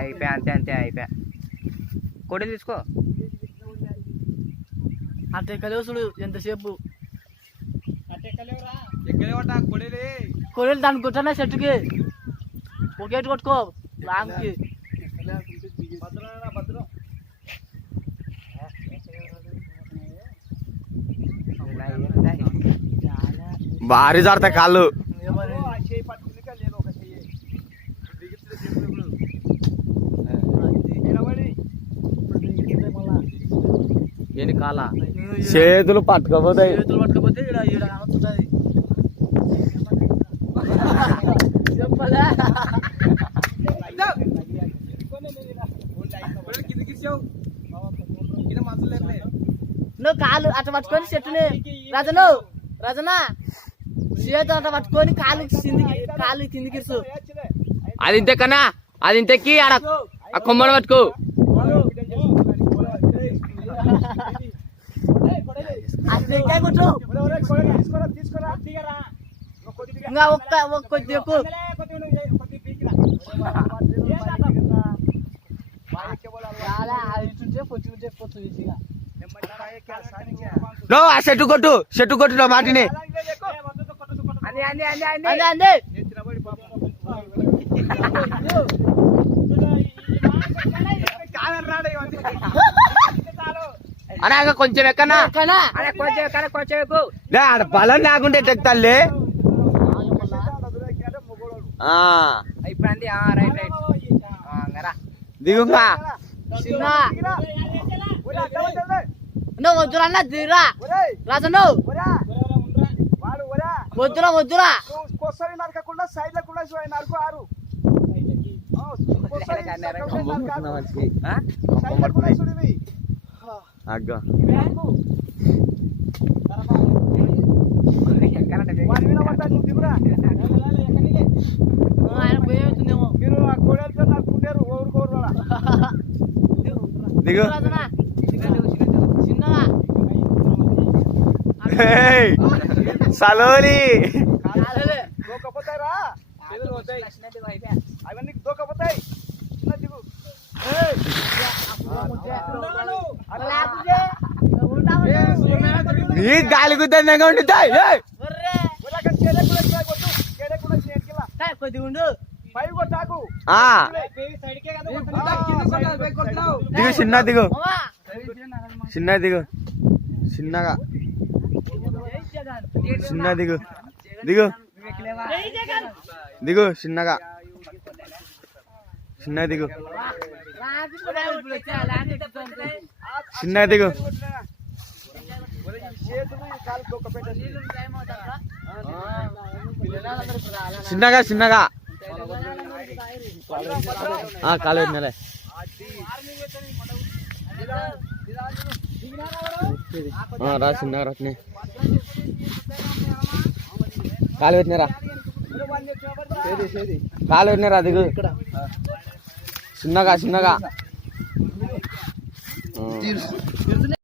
అయిపోయా అంతే అంతే అయిపోయా. కొడలు తీసుకో. అట్ట ఎక్కలేవు చూడు ఎంతసేపు. కొడలు దాన్ని కొట్టనా చెట్టుకి ఒకేటి కొట్టుకో లాంగ్కి. భారీ జారుతాయి కాళ్ళు. ఏంటి కాల చేతులు పట్టుకోపోతాయి. చేతులు పట్టుకపోతే ఈడ కానుతుంటది. చెప్పలే నువ్వు కాలు అట్ట పట్టుకొని చెట్టుని రజనా చేతు అట్ట పట్టుకొని కాలు కిందికిరుసు. అది ఇంతే కన్నా, అది ఇంతకి ఆడ ఆ కొమ్మను పట్టుకో. ఇంకా కొద్ది ఎక్కువ ఆ చెట్టు కొట్టు నా మాటిని. అనే కొంచెం ఎక్కనా, కొంచెం ఎక్కువ. బలం లేకుంటే ఎట్టెక్తాలే. అయిపోయింది. రైట్ రైట్ దిగుగా. నువ్వు వద్దురా దిగురా రాజు. నువ్వు వద్దురా నరకకుండా సైడ్ లో కూడా నరకు ఆరు అగ్గ దిగురా. మీరు ఆ కోడలతో నరుకుంటారు ఊరుకోరు. దిగు. సలోలి దూకపోతారా అవన్నీ దూకపోతాయి. దిగు. నీ గాలి గుద్దంగా ఉండుతాయి. కొద్దిగా ఉండు. దిగు చిన్న దిగు చిన్నగా చిన్న దిగు చిన్నగా దిగు చిన్నగా కాలు పెట్టినలే. రా చిన్నగా రాత్రి కాలు పెట్టినారా దిగు చిన్నగా